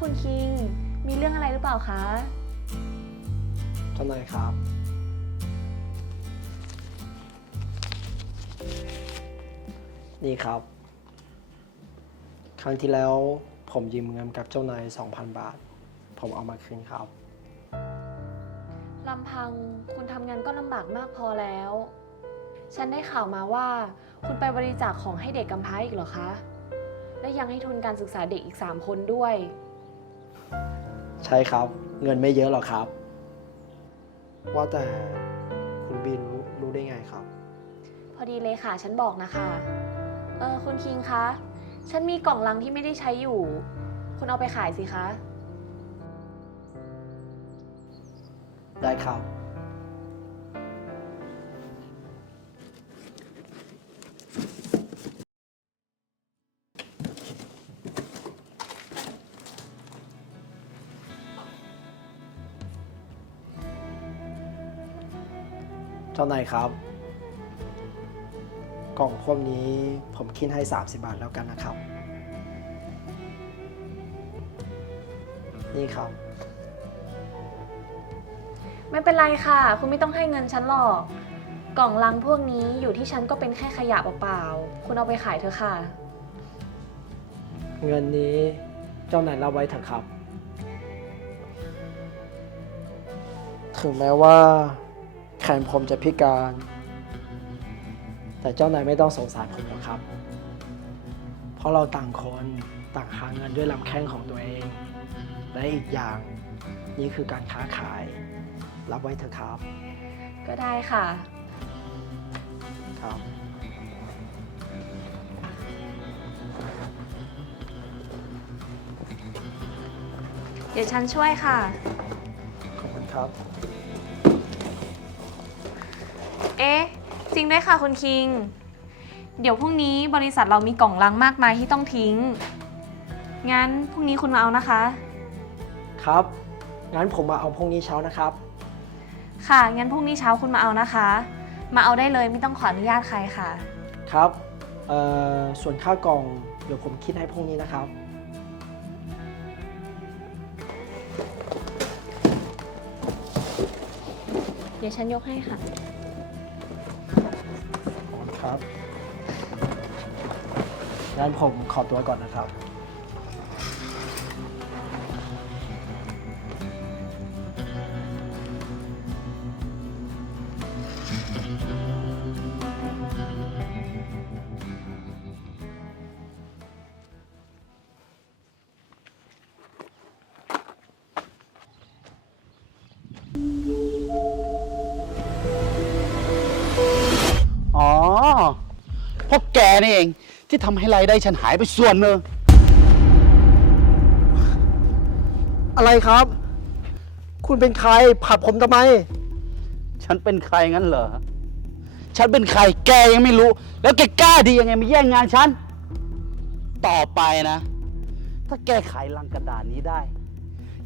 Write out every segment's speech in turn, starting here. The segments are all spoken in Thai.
คุณคิง มีเรื่องอะไรหรือเปล่าคะเจ้านายครับ นี่ครับ ครั้งที่แล้วผมยืมเงินกับเจ้านาย 2,000 บาท ผมเอามาคืนครับ ลำพังคุณทำงานก็ลำบากมากพอแล้ว ฉันได้ข่าวมาว่า คุณไปบริจาคของให้เด็กกำพร้าอีกเหรอคะ และยังให้ทุนการศึกษาเด็กอีก 3 คนด้วย ใช่ครับ เงินไม่เยอะหรอกครับ ว่าแต่คุณบีรู้รู้ได้ไงครับ พอดีเลยค่ะ ฉันบอกนะคะ เออคุณคิงคะ ฉันมีกล่องลังที่ไม่ได้ใช้อยู่ คุณเอาไปขายสิคะ ได้ครับ เจ้านายครับ กล่องพวกนี้ผมคิดให้ 30 บาทแล้วกันนะครับ นี่ครับ ไม่เป็นไรค่ะ คุณไม่ต้องให้เงินฉันหรอก กล่องลังพวกนี้อยู่ที่ฉันก็เป็นแค่ขยะเปล่าๆ คุณเอาไปขายเถอะค่ะ เงินนี้เจ้านายรับไว้เถอะครับ ถึงแม้ว่าแข นผมจะพิการ แต่เจ้านายไม่ต้องสงสารผมหรอกครับ เพราะเราต่างคนต่างหาเงินด้วยลำแข้งของตัวเอง และอีกอย่างนี่คือการค้าขาย รับไว้เถอะครับก็ได้ค่ะ ครับ เดี๋ยวฉันช่วยค่ะ ขอบคุณครับ เอ๊ะ จริงด้วยค่ะคุณคิง เดี๋ยวพรุ่งนี้บริษัทเรามีกล่องลังมากมายที่ต้องทิ้ง งั้นพรุ่งนี้คุณมาเอานะคะ ครับ งั้นผมมาเอาพรุ่งนี้เช้านะครับ ค่ะ งั้นพรุ่งนี้เช้าคุณมาเอานะคะ มาเอาได้เลยไม่ต้องขออนุญาตใครค่ะ ครับเอ่อส่วนค่ากล่องเดี๋ยวผมคิดให้พรุ่งนี้นะครับ เดี๋ยวฉันยกให้ค่ะขอบ ครับงั้นผมขอตัวก่อนนะครับ นี่เอง ที่ทำให้รายได้ฉันหายไปส่วนหนึ่งอะไรครับ คุณเป็นใครผัดผมทำไม ฉันเป็นใครงั้นเหรอ ฉันเป็นใครแกยังไม่รู้ แล้วแกกล้าดียังไงมาแย่งงานฉัน ต่อไปนะ ถ้าแกขายลังกระดาษนี้ได้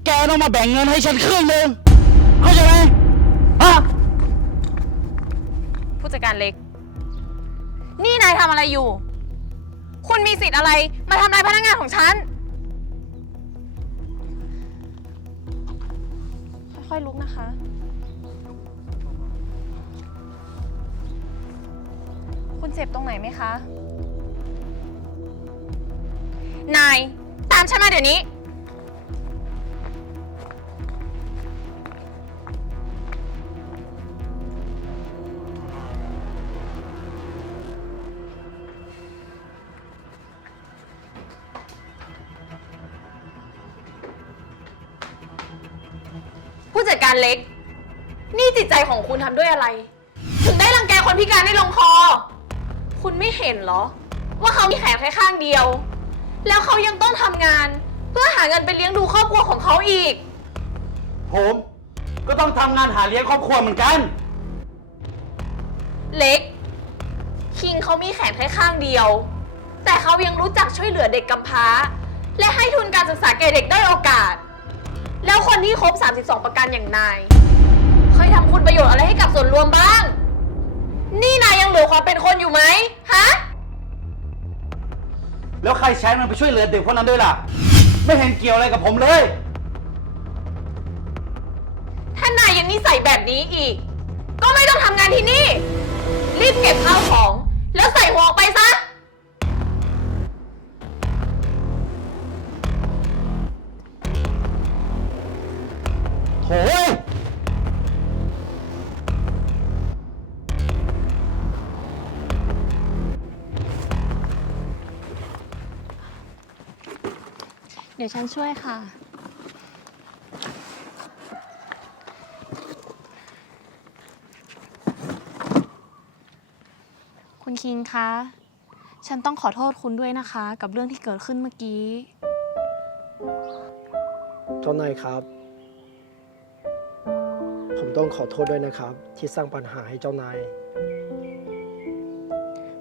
แกต้องมาแบ่งเงินให้ฉันครึ่งหนึ่งเข้าใจไหมฮะ ผู้จัดการเล็ก นี่นายทำอะไรอยู่ คุณมีสิทธิ์อะไรมาทำลายพนักงานของฉัน ค่อยๆลุกนะคะ คุณเจ็บตรงไหนไหมคะ นาย ตามฉันมาเดี๋ยวนี้ ผู้จัดการเล็ก นี่จิตใจของคุณทำด้วยอะไร ถึงได้รังแกคนพิการได้ลงคอ คุณไม่เห็นเหรอ ว่าเขามีแขนแค่ข้างเดียว แล้วเขายังต้องทำงาน เพื่อหาเงินไปเลี้ยงดูครอบครัวของเขาอีก ผมก็ต้องทำงานหาเลี้ยงครอบครัวเหมือนกัน เล็ก คิงเขามีแขนแค่ข้างเดียว แต่เขายังรู้จักช่วยเหลือเด็กกำพร้า และให้ทุนการศึกษาแก่เด็กได้อยโอกาส แล้วคนที่ครบ 32 ประกันอย่างนาย เคยทำคุณประโยชน์อะไรให้กับส่วนรวมบ้าง นี่นายยังเหลือความเป็นคนอยู่ไหมฮะ แล้วใครใช้มันไปช่วยเหลือเด็กพวกนั้นด้วยล่ะ ไม่เห็นเกี่ยวอะไรกับผมเลย ถ้านายยังนิสัยแบบนี้อีก ก็ไม่ต้องทำงานที่นี่ รีบเก็บข้าวของ แล้วใส่หัวออกไปซะ ดี๋ยวฉันช่วยค่ะ คุณคิงคะ ฉันต้องขอโทษคุณด้วยนะคะ กับเรื่องที่เกิดขึ้นเมื่อกี้ เจ้านายครับ ผมต้องขอโทษด้วยนะครับ ที่สร้างปัญหาให้เจ้านาย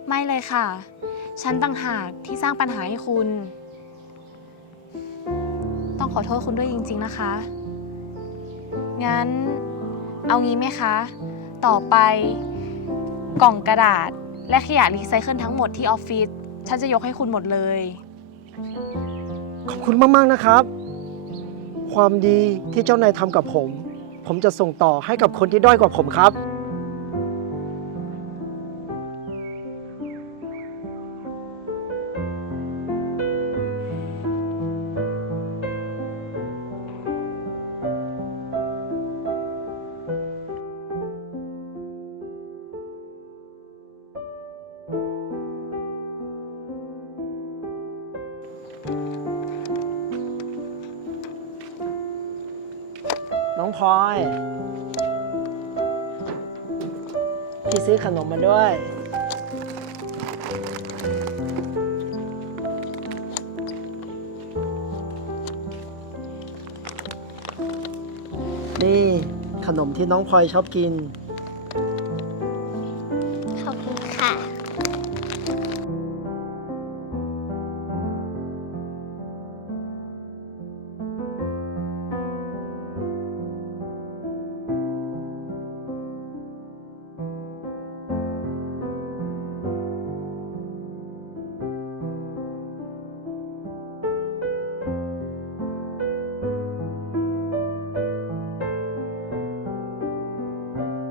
ไม่เลยค่ะ ฉันต่างหากที่สร้างปัญหาให้คุณต้อง ขอโทษคุณด้วยจริง ๆ นะคะ งั้นเอางี้ไหมคะ ต่อไปกล่องกระดาษและขยะรีไซเคิลทั้งหมดที่ออฟฟิศฉันจะยกให้คุณหมดเลย ขอบคุณมาก ๆ นะครับ ความดีที่เจ้านายทำกับผม ผมจะส่งต่อให้กับคนที่ด้อยกว่าผมครับ องพลอย พี่ซื้อขนมมาด้วย นี่ขนมที่น้องพลอยชอบกิน ขอบคุณค่ะ